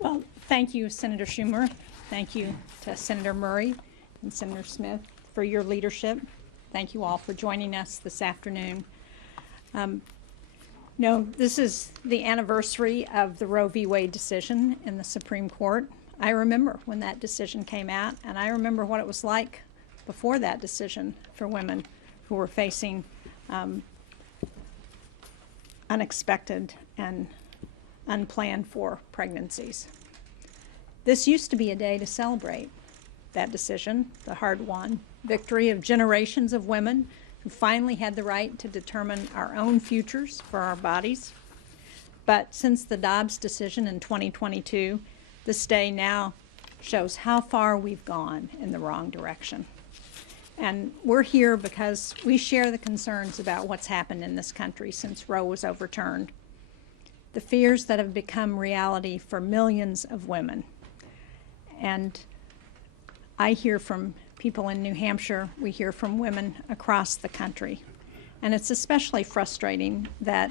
Well, thank you, Senator Schumer. Thank you to Senator Murray and Senator Smith for your leadership. Thank you all for joining us this afternoon. This is the anniversary of the Roe v. Wade decision in the Supreme Court. I remember when that decision came out, and I remember what it was like before that decision for women who were facing unexpected and unplanned for pregnancies. This used to be a day to celebrate that decision, the hard-won victory of generations of women who finally had the right to determine our own futures for our bodies. But since the Dobbs decision in 2022, this day now shows how far we've gone in the wrong direction. And we're here because we share the concerns about what's happened in this country since Roe was overturned, the fears that have become reality for millions of women. And I hear from people in New Hampshire, we hear from women across the country. And it's especially frustrating that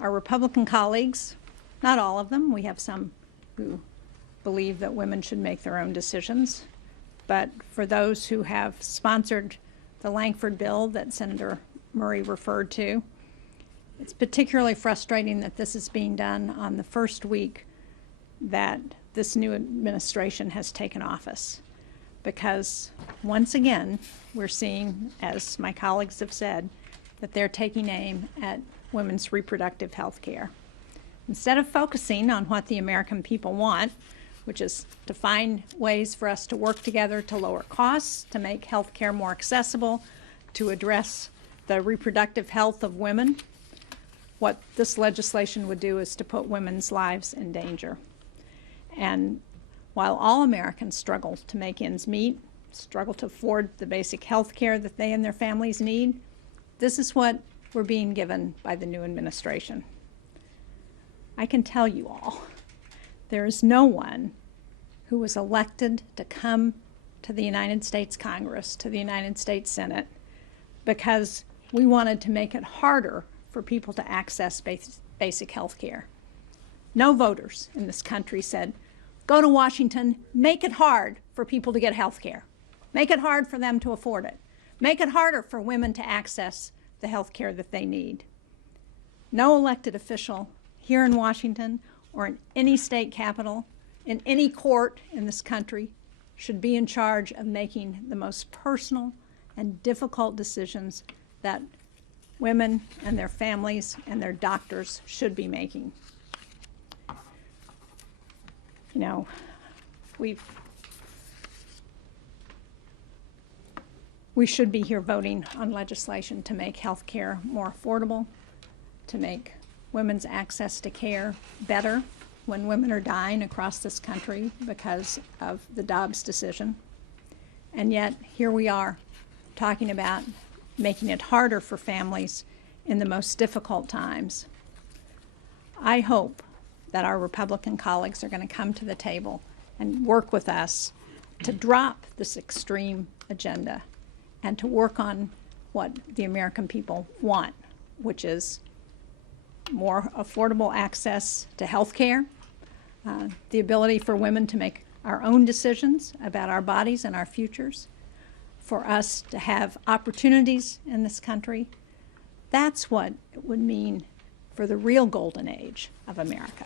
our Republican colleagues, not all of them, we have some who believe that women should make their own decisions, but for those who have sponsored the Langford bill that Senator Murray referred to, it's particularly frustrating that this is being done on the first week that this new administration has taken office. Because once again, we're seeing, as my colleagues have said, that they're taking aim at women's reproductive health care. Instead of focusing on what the American people want, which is to find ways for us to work together to lower costs, to make health care more accessible, to address the reproductive health of women, what this legislation would do is to put women's lives in danger. And while all Americans struggle to make ends meet, struggle to afford the basic health care that they and their families need, this is what we're being given by the new administration. I can tell you all, there is no one who was elected to come to the United States Congress, to the United States Senate, because we wanted to make it harder for people to access basic health care. No voters in this country said, go to Washington, make it hard for people to get health care. Make it hard for them to afford it. Make it harder for women to access the health care that they need. No elected official here in Washington or in any state capital, in any court in this country, should be in charge of making the most personal and difficult decisions that women and their families and their doctors should be making. You know, we should be here voting on legislation to make health care more affordable, to make women's access to care better when women are dying across this country because of the Dobbs decision. And yet, here we are talking about making it harder for families in the most difficult times. I hope that our Republican colleagues are going to come to the table and work with us to drop this extreme agenda and to work on what the American people want, which is more affordable access to health care, the ability for women to make our own decisions about our bodies and our futures, for us to have opportunities in this country. That's what it would mean for the real golden age of America.